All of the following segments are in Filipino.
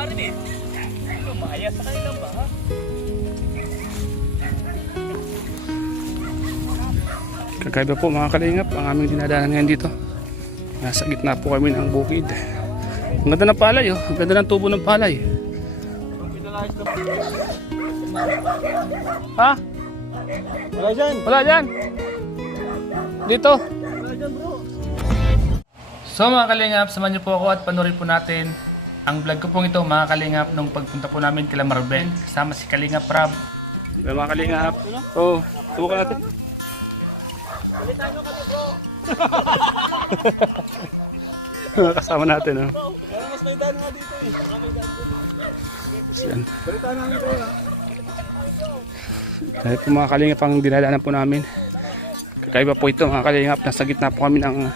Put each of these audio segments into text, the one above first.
marin eh. Lumaya sa kanilang baha. Kakaiba po mga kalingap ang aming dinadaanan ngayon dito. Nasa gitna po kami ng bukid. Ang ganda ng palay oh. Ang ganda ng tubo ng palay. Ha? Wala dyan. Wala dyan. Dito. Wala dyan bro. So mga kalingap, samahan niyo po ako at panoorin po natin ang vlog ko pong ito mga kalingap nung pagpunta po namin kila Marvel. Kasama si Kalingap Rab. Mga kalingap. Oh, subukan natin. Balitan nyo kami bro. Kasama natin oh. Pero mas may daan nga dito eh. May daan dito. Yan. Balitan namin bro ha. Dahil po mga kalingap ang dinadaanan po namin. Kakaiba po ito mga kalingap. Nasa gitna po kami ng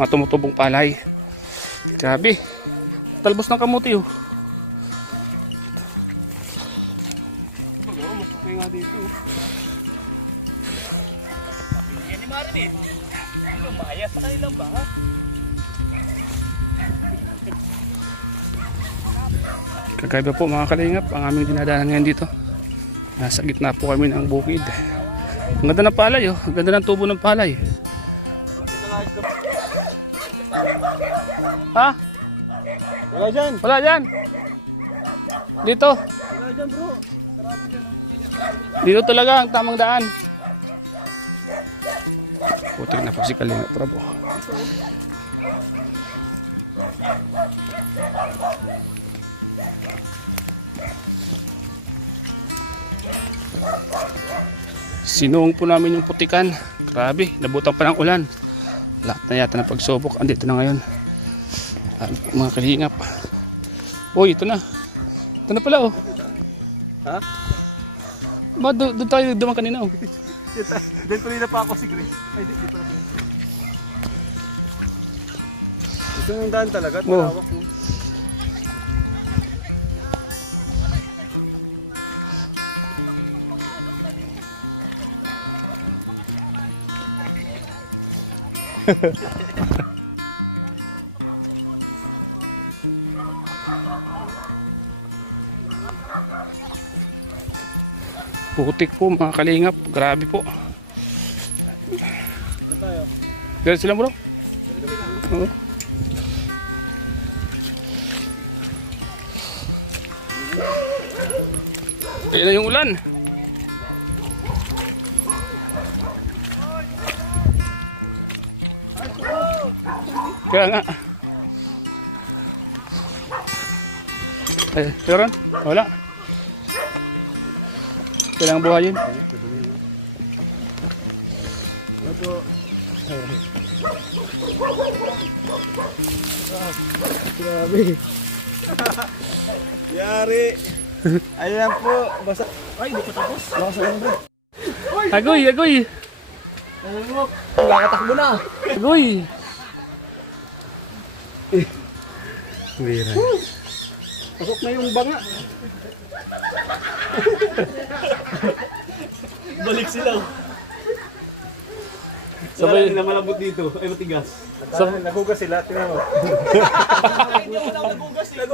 mga tumutubong palay. Grabe. Talbos ng kamuti oh. Mas okay nga dito. Yan ni marin eh. Lumaya sa kanilang baha. Kakaiba po mga kalingap ang aming dinadaanan ngayon dito. Nasa gitna po kami ng bukid. Ang ganda ng palay oh. Ang ganda ng tubo ng palay. Ha? Wala dyan. Wala dyan. Dito. Wala dyan bro. Sarado dyan. Dito talaga ang tamang daan. Putik na po si Kalingap Rab oh. Sinuong po namin yung putikan. Grabe, nabutan pa ng ulan. Lahat na yata ng pagsubok andito na ngayon. Mga kalingap. Uy, ito na. Ito na pala oh. Ha? Doon tayo duman kanina oh. Diyan tuloy na pa ako si Grace. Ay, di pa ako. Ito yung daan talaga. Malawak mo. Putik po mga kalingap. Grabe po. Tayo. Diretso lang bro. Oo. Kaya na yung ulan. Kaya nga. Eh, Teron? Wala. Kailangan buhayin. Ano po? Grabe. Yari. Ayan po. Basta. Ay, di pa tapos. Baka sa ano. Agoy, agoy. Alam mo, nakakatakbo na. Agoy. Bira. Pasok na yung banga. Balik sila. Sabay na malambot dito. Ay, matigas. Nagugas sila. Tingnan mo. Nagugas sila.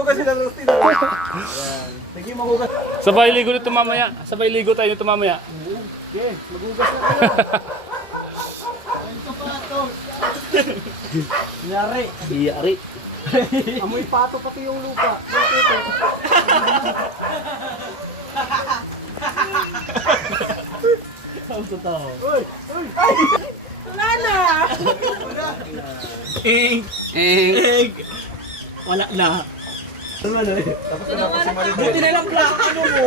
Sige, magugas. Sabay ligo nito mamaya. Sabay ligo tayo nito mamaya. Okay, magugas na tayo. Ito pa ito. Yari. Iyari. Amoy pato pati yung lupa. Ang totoo. Uy! Uy! Wala na! Egg! Wala na. Tapos na ako si Maribel. Buti na lang plaka ano mo.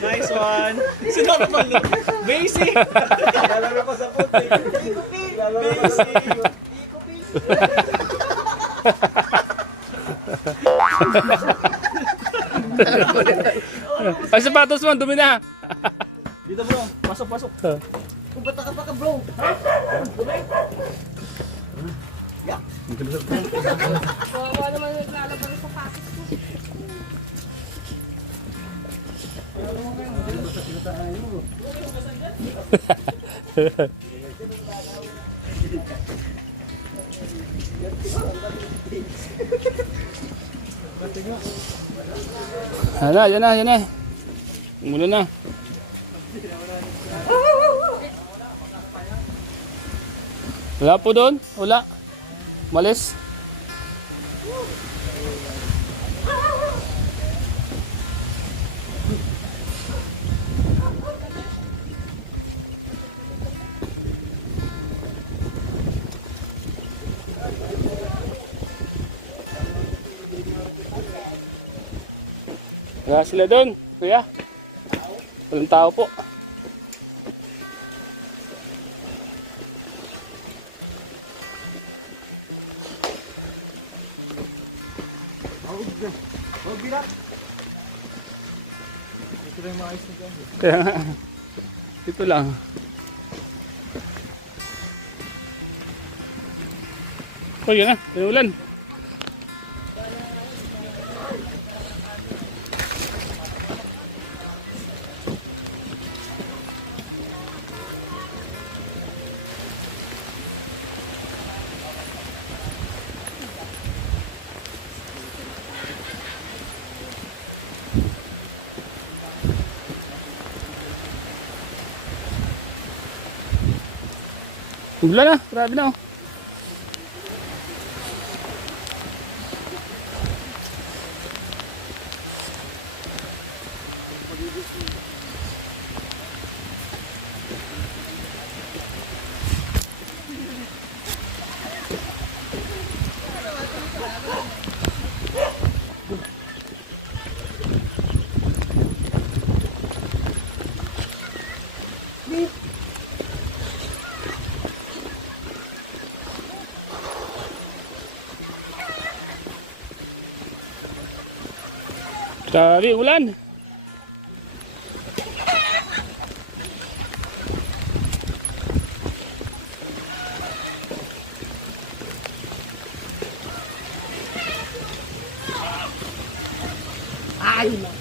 Nice one. Sino naman no? Basic. Lalaro ko sa puti. Basic. Ay, sapatos mo, dumi na. Dito bro, pasok. Kung ba't ka pa ka bro? Kawawa naman naglalaban sa patis ko. Yan na. Muna na. Wala po doon? Wala. Malis. Wala sila doon, kuya. Walang tao po. Kaya nga, dito lang. Oh, yun na, may ulan. Ulan na, grabe na oh. Grabe, ulan. Ay, no.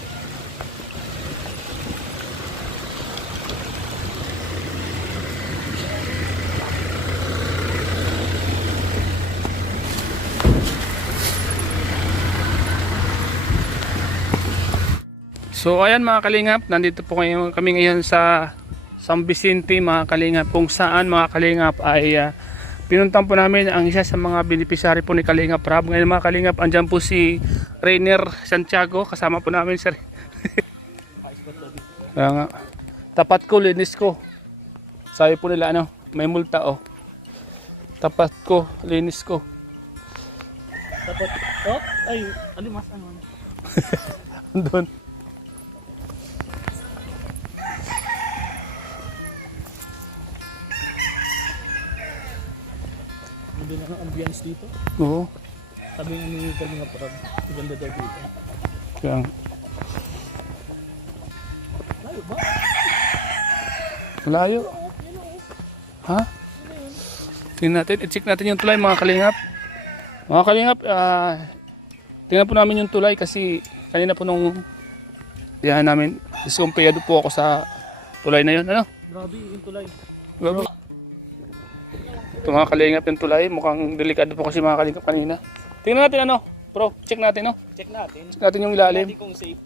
So ayan mga kalingap, nandito po kami ngayon sa San Vicente mga kalingap, kung saan mga kalingap ay pinuntan po namin ang isa sa mga beneficiary po ni Kalingap Rob. Ngayon mga kalingap, andyan po si Rainer Santiago, kasama po namin sir. Kaya nga, tapat ko, linis ko. Sabi po nila ano, may multa oh. Tapat ko, linis ko. Dapat, oh, ay, ano mas ano? Doon. Hindi na ang ambience dito. Oo. Sabi nga ni Kalingap Rob, ganda daw dito. Kaya nga. Layo ba? Malayo. Ha? Tingnan natin, i-check natin yung tulay mga kalingap. Mga kalingap, tingnan po namin yung tulay kasi kanina po nung yan namin, diskumpiyado po ako sa tulay na yun. Ano? Grabe yung tulay. Grabe. Ito mga kalingap yung tulay, mukhang delikado po kasi mga kalingap kanina. Tingnan natin ano, bro, check natin no. Check natin. Check natin yung ilalim. Natin kung safe.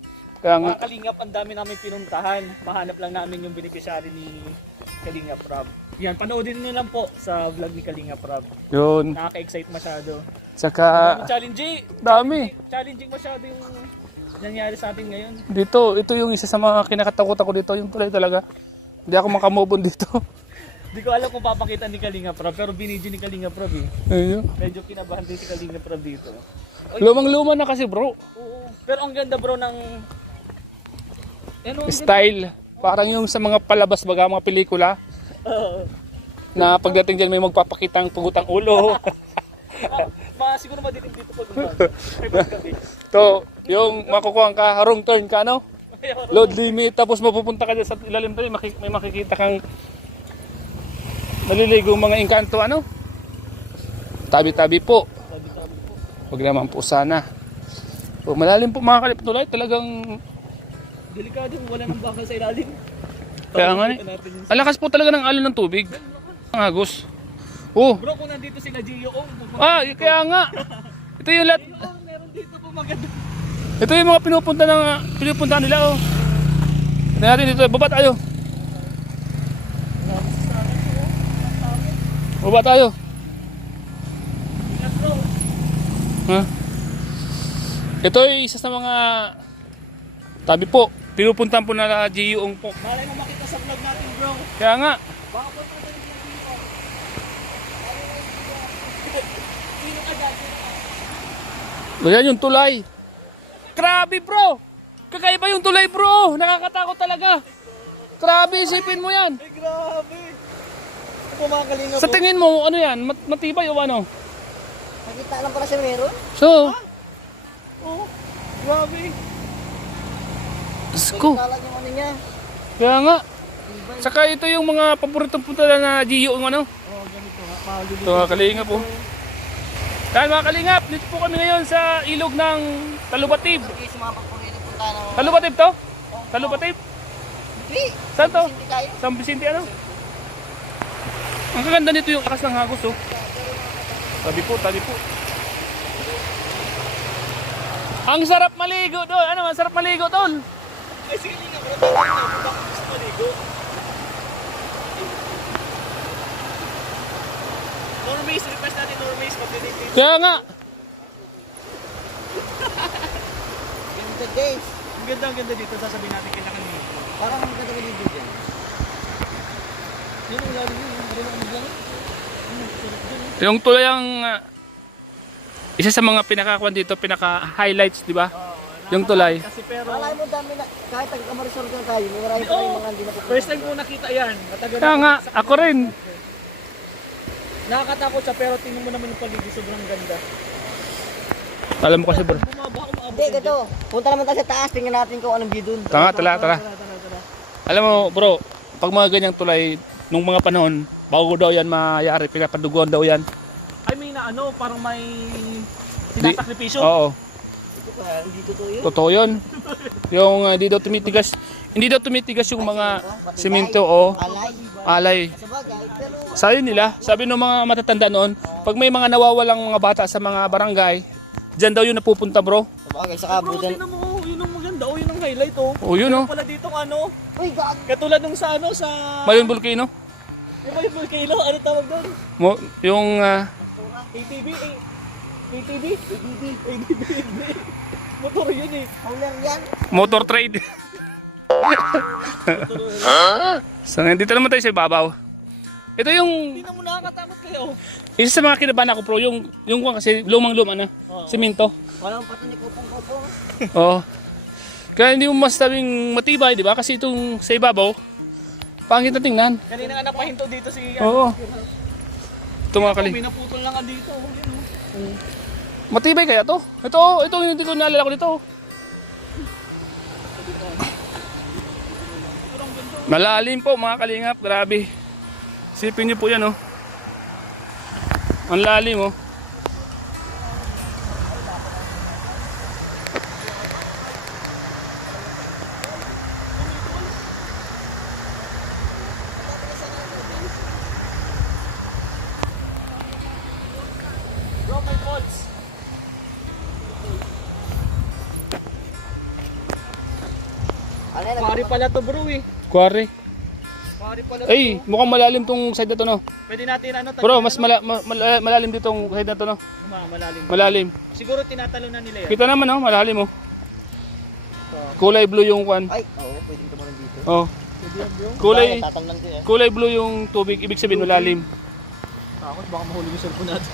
Kaya nga, Mga Kalingap, ang dami namin pinuntahan. Mahanap lang namin yung beneficiary ni Kalingap Rob. Yan, panoodin nyo lang po sa vlog ni Kalingap Rob. yun. Nakaka-excite masyado. Saka, Challenging! dami. Challenging masyado yung nangyari sa atin ngayon. Dito, ito yung isa sa mga kinakatakot ako dito, yung tulay talaga. Hindi ako makamobon dito. Hindi ko alam kung papakita ni Kalingap Rob, pero binidyo ni Kalingap Rob eh. Ayun. Medyo kinabahan din si Kalingap Rob dito. Lumang-luma na kasi bro. Oo. Pero ang ganda bro ng... Ano, ang Style. Parang yung sa mga palabas baga mga pelikula. ganda. Na pagdating dyan may magpapakitang pugutang ulo. Siguro madilim dito pag umaga. Ay, paggabi. To, yung makukuha ka, wrong turn ka no? Load limit, tapos mapupunta ka dyan sa ilalim tayo, may makikita kang naliligo mga engkanto ano? Tabi-tabi po. Sabi-sabi po. Huwag naman po sana. So, malalim po mga kaliptulay, talagang Delikado kung wala ng bakal sa ilalim. kaya nga eh. Ang lakas po talaga ng alon ng tubig. Ang agos. Oh, Bro, kung nandito sila Gio, kaya nga. Ito yung lahat. meron dito po maganda. Ito yung mga pinupunta nila oh. Tignan natin dito, baba tayo. Baba tayo. Ingat bro. Ha? Ito ay isa sa mga tabi po. Pinupuntahan po na GUong po. Malay mo makita sa vlog natin bro. Kaya nga, Baka punta tayo dito. Sino ka dyan? ayan yung tulay. Grabe bro! Kakaiba yung tulay bro! Nakakatakot talaga. Grabe, isipin mo yan. Ay grabe. Ito po mga kalinga Sa tingin mo, ano yan? Matibay o ano? Nakita lang pala siya meron. So, Oh, grabe. sko. Nakita lang yung ano niya. Kaya nga. Saka ito yung mga paboritong punta na GUong ano. Oh, ganito ha. Mahulili. Ito mga kalingap po. Dahil mga kalingap, dito po kami ngayon sa ilog ng Talubatib. Sige, sa mga pagpapalito punta na. Talubatib to? Talubatib? Hindi. Saan to? Hindi tayo. San Vicente ano? Ang kaganda nito yung akas ng hagos oh. Tabi po, tabi po. Ang sarap maligo doon. Ano, ang sarap maligo tol. Ay sige nga bro. Bakit gusto maligo? Normace, request natin Normace mag-delete. Kaya nga. Ganda guys. Ang ganda dito. Sasabihin natin kailangan dito. Parang ang ganda maligo dyan. Yun ang lalo yun. Marunong ang maglang. Sarap dyan. Yung tulay ang isa sa mga pinakakuan dito, pinaka-highlights, di ba? Yung tulay. Kasi pero... Malay mo dami na, kahit taga-Amarisor na tayo, may marami pa kayong mga hindi napupunta. First time ko nakita yan. Matagal Kaya na nga, sa- ako rin. Nakakatakot siya pero tingnan mo naman yung paligid. Sobrang ganda. Alam mo kasi bro. Bumaba, umaabot. Hindi, ganito. Punta naman tayo sa taas, tingnan natin kung anong view dun. Tara. Tara. Alam mo bro, pag mga ganyang tulay, nung mga panahon, bago daw yan mayari, pinapaduguan daw yan. I mean, ano, parang may sinasakripisyo. Oo, Ito pa, hindi totoo yun. totoo yun. Yung hindi daw tumitigas yung mga simento o Alay. alay. Sa bagay, pero Sabi ng mga matatanda noon, pag may mga nawawalang mga bata sa mga barangay, dyan daw yun napupunta bro. sa bagay, sa Bro, kabutan. tingnan mo, yun ang maganda. Oh, yun ang highlight, oh. O yun oh, Pala dito ano, Uy, gag! katulad nung sa ano, sa... Mayon Volcano. Yung may volcano, ano tawag doon? Yung ATV, eh. ATV? ATV. Motor yun eh. Hauler yan. motor trade. So dito naman tayo sa ibabaw. Ito yung Tingnan mo, nakakatakot kayo. isa sa mga kinabahan ako bro, yung kasi lumang-luma na, Oo. simento. Walang pati ni kupong-kupong. Oo. Kaya hindi mo masabing matibay, di ba? Kasi itong sa ibabaw, pangit na tingnan. Kanina nga napahinto dito si... Oo. Ito mga kali. May naputol lang nga dito. Yun, oh. Matibay kaya to? Ito yung dito naalala ko dito. Malalim po mga kalingap, grabe. Sipin niyo po yan oh. Ang lalim oh. Bro, may calls. Ano yan? Pari pala to bro eh. Quarry. Pari pala to. Ay, mukhang malalim tong side na to no. Pwede natin ano. Bro, mas malalim dito tong side na to no. malalim. Malalim. Siguro tinatalo na nila yan. Kita naman oh, malalim oh. Kulay blue yung kwan. Ay, oo, pwedeng tumalon dito. Oh. Pwede yan bro. Kulay Tatamnan ko yan. kulay blue yung tubig, ibig sabihin malalim. Takot baka mahulog yung cellphone natin.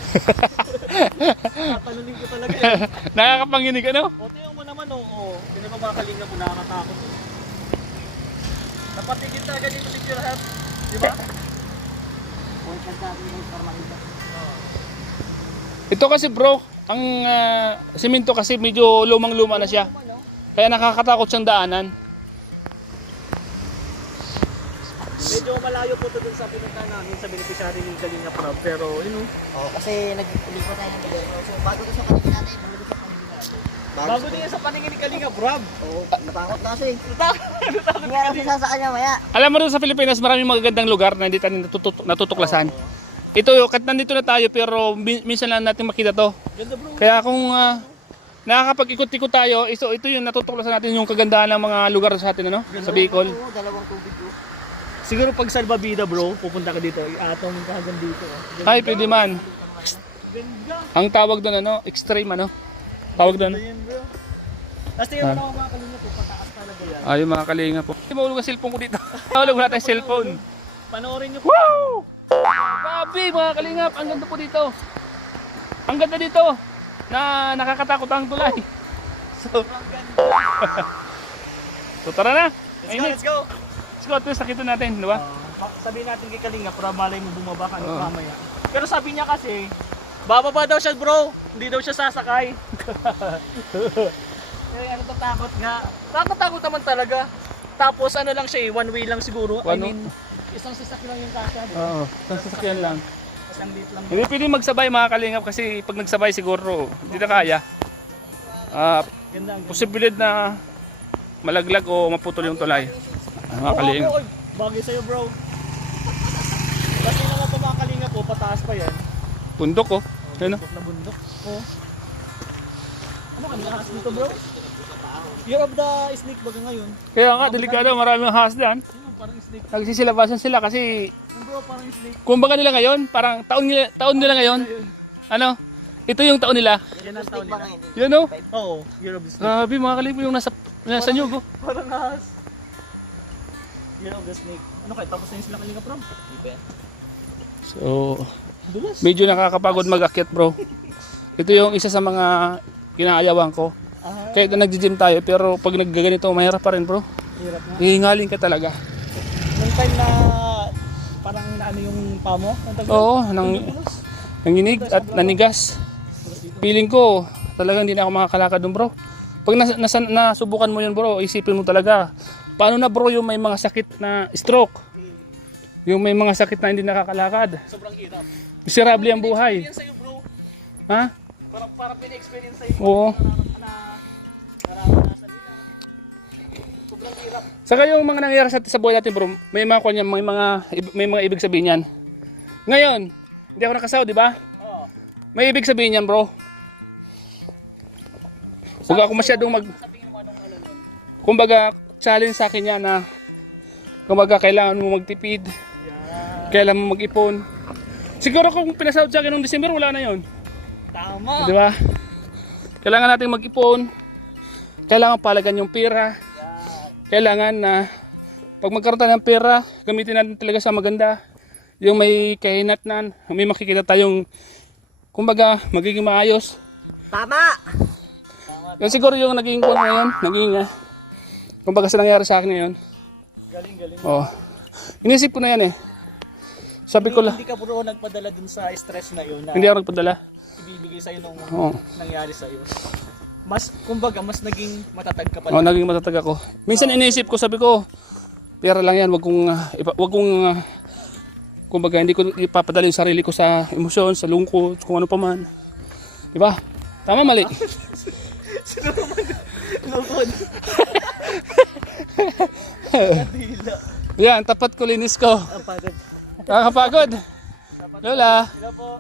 Tatalunin ko talaga yan. Nakakapanginig ano? O, tingnan mo naman oo. Pinababakalinga mo, nakakatakot. Napatigil talaga dito picture hat. Di ba? Punta natin yung para makita. Ito kasi bro, ang simento kasi medyo lumang-luma na siya. Kaya nakakatakot siyang daanan. Medyo malayo po ito dun sa pinunta namin sa beneficiary ni Kalinga Prab. Pero, yun o. Oo, kasi nag-ulit pa tayo ng lugar. So, bago to sa kanina natin, bago sa kanina natin. Bago din yan sa paningin ni Kalinga Prab. Oo, natakot na kasi. Hindi nga kasi sasaan niya maya. Alam mo rin sa Pilipinas, maraming magagandang lugar na hindi tayo natutuklasan. Ito, kahit nandito na tayo pero minsan lang natin makita to. Ganda bro. Kaya kung nakakapag-ikot-ikot tayo. Ito yung natutuklasan natin yung kagandahan ng mga lugar sa atin, ano? Sa Bicol. Oo, dalawang tubig oh. Siguro pag salbabida bro, pupunta ka dito, iatong ka hanggang dito. Ganda. Ay, pwede man. Ganda. Ang tawag doon, ano? Extreme, ano? Tawag doon. Ganda yan bro. Tapos tingnan mo na mga kalingap po, pataas talaga yan. Ay, mga kalinga po. Hindi maulog ang cellphone ko dito. Maulog wala tayong cellphone. Panoorin nyo po. Woo! Grabe, mga kalingap. Ang ganda po dito. Ang ganda dito. Na nakakatakot ang tulay. Sobrang ganda. So, tara na. Let's go. Let's go. At least nakita natin, di ba? Sabihin natin kay Kalinga, para malay mo bumaba ka mamaya. Pero sabi niya kasi, bababa daw siya bro, hindi daw siya sasakay. Kaya ano tatakot nga. Takot naman talaga. Tapos ano lang siya one way lang siguro. I mean, isang sasakyan lang yung kasya. Oo. Sasakyan lang. Tapos ang liit lang. Hindi pwede magsabay mga kalingap kasi pag nagsabay siguro hindi na kaya. Ganda ang Posibilidad na malaglag o maputol yung tulay. Mga kalingap. Oy, bagay sa'yo bro. Kasi naman pa mga Kalinga po, pataas pa yan. Bundok oh. Ayun, oh. Bundok na bundok. Oh. Ano ka nahas dito bro? Year of the snake baga ngayon. Kaya nga delikado, maraming ahas diyan. Yun, parang snake. Nagsisilabasan sila kasi Yung bro, parang snake. kumbaga nila ngayon, parang taon nila ngayon. Ano? Ito yung taon nila. Yan ang taon Snake ba nila. ngayon? Yun oh. Oo, year of the snake. Grabe mga kalingap yung nasa nyug oh. Parang ahas. Year of the snake. Ano kayo, tapos na yun sila Kalinga prom? Hindi pa yan. So, Dulas. medyo nakakapagod mag-akyat bro. Ito yung isa sa mga kinaayawan ko. Ah, Kahit na nag-gym tayo, pero pag naggaganito, mahirap pa rin bro. hirap na. Hihingalin ka talaga. Nung time na parang naano yung pamo? Oo, nanginig at nanigas. Feeling ko, talagang hindi na ako makakalakad dun bro. Pag nasubukan mo yun bro, isipin mo talaga, paano na bro yung may mga sakit na stroke? Yung may mga sakit na hindi nakakalakad. Sobrang hirap. Miserable ang buhay. Yan sa'yo bro. Ha? Parang pina-experience sa'yo. Oo. Nararanasan nila. Sobrang hirap. Saka yung mga nangyayari sa buhay natin bro, may mga kanya, may mga ibig sabihin yan. Ngayon, hindi ako nakasaw, di ba? Oo. May ibig sabihin yan bro. Huwag ako masyadong Sabihin mo anong ano nun. kumbaga, challenge sa akin yan na kumbaga kailangan mo magtipid, Yan. kailangan mo mag-ipon. Siguro kung pinasahod sa akin noong December, wala na yon, Tama. di ba? Kailangan natin mag-ipon, kailangan palagan yung pera, kailangan na pag magkaroon tayo ng pera, gamitin natin talaga sa maganda, yung may kahinatnan, may makikita tayong kumbaga magiging maayos. Tama! Yun siguro yung naging kuno ngayon, naging kumbaga sa nangyari sa akin ngayon. Galing. Oh. Inisip ko na yan eh. Sabi ko lang, Hindi ka bro nagpadala dun sa stress na yun na hindi ako nagpadala. ibibigay sa'yo nung Oo. nangyari sa'yo. Mas, kumbaga, mas naging matatag ka pala. Oh, naging matatag ako. Minsan inisip ko, sabi ko, pera lang yan, wag kong kumbaga hindi ko ipapadala yung sarili ko sa emosyon, sa lungkot, kung ano pa man. Di ba? Tama, mali. Sino naman? Lungkod. Kadila. Yan, tapat ko, linis ko. Ang pagod. Kakapagod. Lola, Sila po.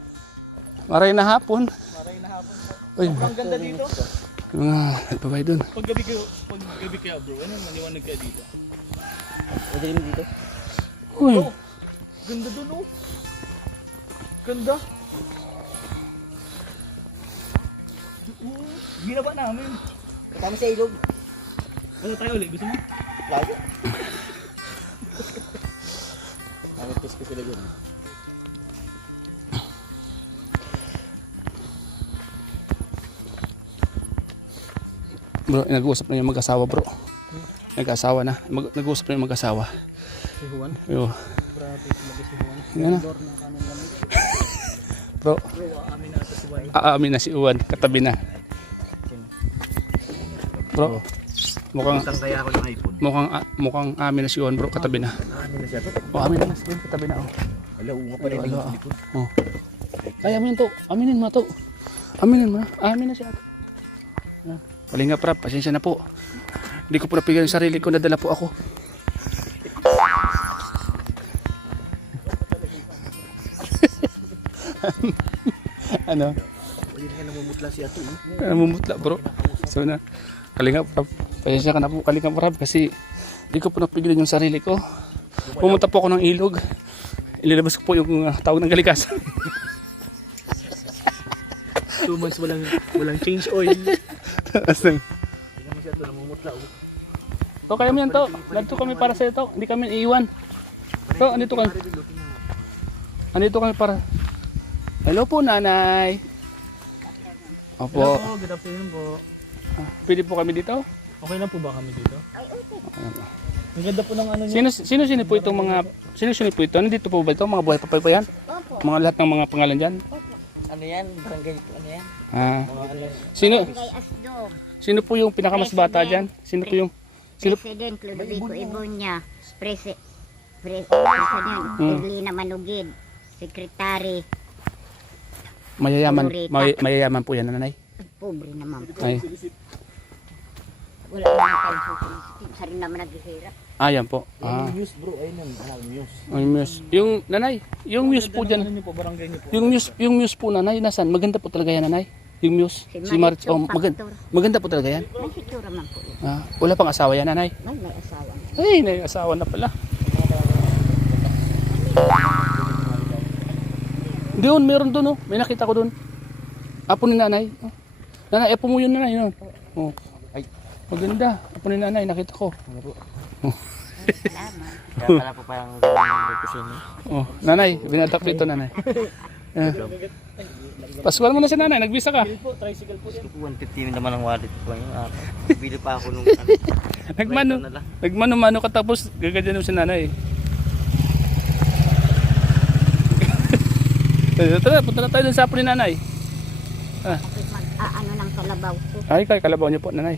maray na hapon. Maray na hapon po. Uy, Sobrang ganda dito. yung mga nagpabay dun. Paggabi kaya bro, ano maniwanag kaya dito? Pwede rin dito. Uy, Ganda dun oh. Ganda. Ginawa namin. Kasama sa ilog. Ano tayo ulit? Gusto mo? Lago. Nangitis ko sila dyan. bro, nag-uusap na yung mag-asawa bro. Nag-asawa na. Nag-uusap na yung mag-asawa. Si Juan. Yo. Grabe talaga si Juan. Yan na. Door ng kanong lamig. Bro, Bro, amin na ito si Juan. aamin na si Uwan. Katabi na. Bro, mukhang kaya ako ng iPhone. mukhang amin na si Uwan bro. Katabi na. Ano na siya to? Oh, amin na si Uwan. Katabi na. Oh. Wala, unga pa rin Wala, yung likod. Oh. Ay, aminin to. Aminin mo to. Aminin mo na. Amin na siya. Palinga prap, pasensya na po. Hindi ko po napigan yung sarili ko, nadala po ako. ano? Ayun nga, namumutla si Ato. Namumutla bro. So na, Kalingap Rab. Pasensya ka na po Kalingap Rab kasi hindi ko po napigilan yung sarili ko. Pumunta po ako ng ilog. Ililabas ko po yung tawag ng kalikasan. 2 months walang change oil. Asang. Tingnan mo si Ato, namumutla. To kaya mo yan to. Nandito kami para sa ito. Hindi kami iiwan. To, andito kami. Andito kami para. Hello po nanay. Opo. Hello po, good afternoon po. Pwede po kami dito? Okay lang po ba kami dito? Ay, okay. Ang ganda po ng ano niya. Sino po itong mga sino po ito? Nandito po ba ito? Mga buhay papay pa yan? Opo. Mga lahat ng mga pangalan diyan? Ano yan? Barangay po, ano yan? Sino Barangay Asdom. sino po yung pinakamas bata diyan? Sino po yung President Ludovico Ibunya. President Erlina Manugid. Secretary. mayayaman Florita. mayayaman po yan nanay? Pobre naman po. Ay. Wala naman tayong susunod. Sa rin naman naghihirap. Yan po. Muse bro, ayun yan. Muse. Ay, muse. Yung nanay, yung muse po Ano diyan. niyo po, barangay niyo po. Yung muse po nanay, nasaan? Maganda po talaga yan nanay. Yung muse. Si Marit. Oh, maganda po talaga yan. May situra man po yun. Wala pang asawa yan nanay. May asawa. Ay, may asawa na pala. Doon, meron doon oh. May nakita ko doon. Apo ni nanay. Oh. Nanay, apo mo yun nanay. Yun. Oh. Ay, maganda. Apo ni nanay, nakita ko. Salamat. Kaya pala po parang kusina. Oh, nanay, binatap ito nanay. Paskual mo na si nanay, nagbisa ka. Po, tricycle po yan. 150 naman ang wallet ko ngayon. Bili pa ako nung Nagmano-mano ka tapos gagadyan mo si nanay. Tara, punta na tayo dun sa apo ni nanay. Kasi mag-aano ng kalabaw ko. Ay, kay kalabaw niyo po, nanay.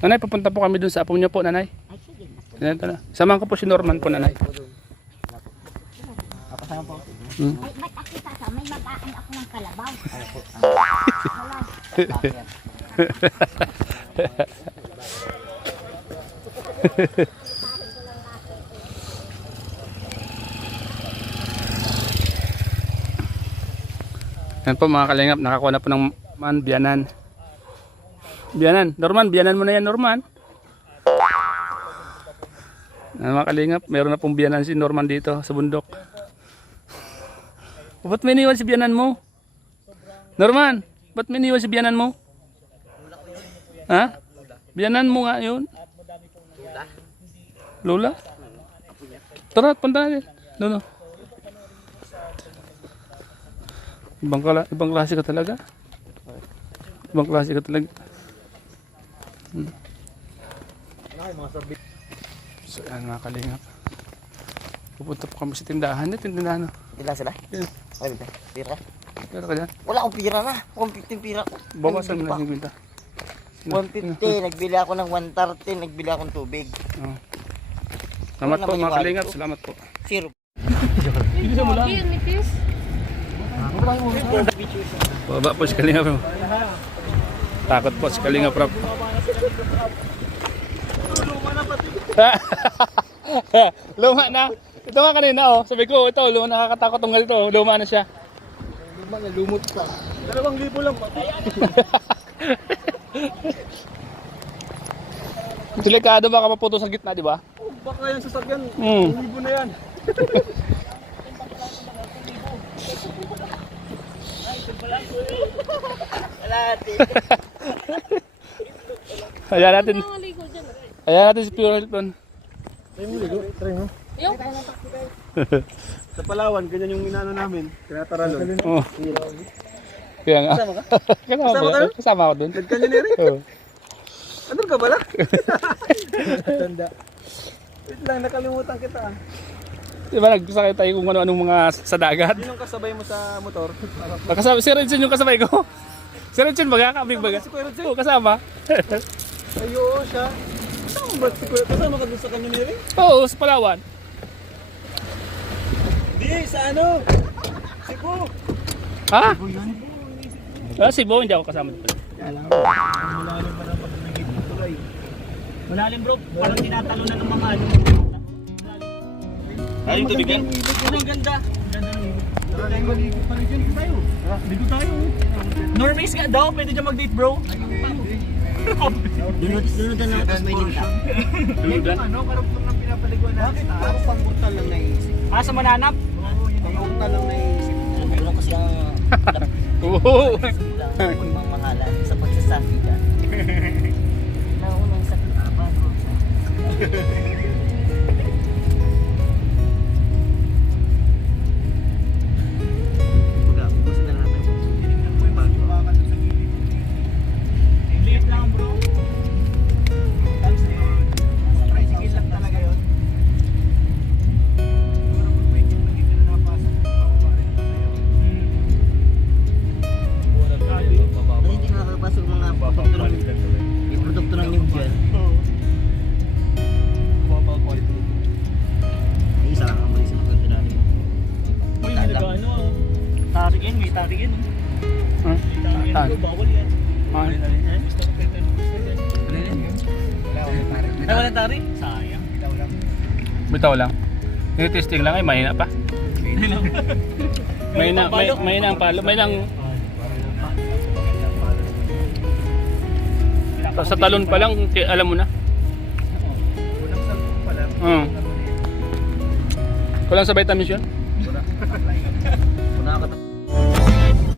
Nanay, papunta po kami dun sa apo niyo po, nanay. Ay, sige. Tara. Samahan ko po si Norman po, nanay. Ay, ba't ako sasa? May mag-aan ako ng kalabaw. Wala. Yan po mga kalingap, nakakuha na po ng biyanan. Biyanan, Norman, biyanan mo na yan, Norman. Mga kalingap, meron na pong biyanan si Norman dito sa bundok. Ba't may iniwan si biyanan mo? Norman, ba't may iniwan si biyanan mo? Ha? Biyanan mo nga yun. Lola? Tara, punta natin. No. Ibang klase ka talaga. Ibang klase ka talaga. So yan mga kalingap. Pupunta po kami sa tindahan. Tindahan. Ilan sila? Yan. Ay, pira. Pero ka dyan. Wala akong pira na. 150 pira ko. Bawasan mo na 50. 150, nagbili ako ng 130, nagbili akong tubig. Salamat po mga kalingap. Salamat po. Zero. Baba po si Kalingap. Takot po si Kalingap. Luma na. Ito nga kanina oh. Sabi ko ito, luma nakakatakot tong ganito. Luma na siya. Luma na, lumot pa. 2,000 lang pa. Delikado baka maputo sa gitna, di ba? Oh, baka yan sasakyan. 1,000 na yan. Ayan natin si Pure Hilton. Try mo ligo, try mo. Sa Palawan, ganyan yung inano namin. Tinataralon. Oh. Kaya nga. Kasama ka? Kasama ka? Kasama ako dun. Nagkanyoneri? Oo. Ano ka bala? Tanda. Wait lang, nakalimutan kita. Diba nagsakay tayo kung ano-anong mga sa dagat? Sino yung kasabay mo sa motor? Kasama, si Redson yung kasabay ko. Si Redson baga, kabig baga. Si Kuya Rodson? Oo, kasama. Ayo siya. Kasama ba si Kuya? Kasama ka dun sa kanyoneri? Oo, sa Palawan. Di, sa ano? Cebu. Ha? Cebu, hindi ako kasama dito. Malalim pa na pag nagiging tuloy. Malalim bro, parang tinatalo na ng mga ano. Ay, yung tubig yan? Ang ganda. Ang ganda ng ibig. Tayo maligo tayo. Ligo tayo. Normies nga daw, pwede dyan mag-date bro. Dunudan ako tapos may linta. Duludan. Ano, karugtong ng pinapaliguan natin. Parang pang-portal lang naisip. Sa mananap. Pang-portal lang naisip. Ano kasi ang Oo. pagmamahalan sa pagsasabi dyan. Naunang sa bago. Bukas na natin. Tinignan mo yung bago. Liit lang bro. Tricycle lang talaga yun. Pero kung may kit lang yung napasok, bababa rin ito sa'yo. Ano hindi nakakapasok mga produkto ng yung produkto ng New Gen. May isa lang ang sa mga namin. Uy, may nag-ano ah. Tarikin, may tarikin. Hmm? May tarikin bro, bawal yan. Ah. Eh, gusto ko kayo tayo. Ay, walang tarik? Sayang. Bitaw lang. Tinitesting lang ay mahina pa. Mahina ang palo. Mahina ang sa talon pa lang, alam mo na. Unang salpong pa lang. Kulang sa vitamins yun.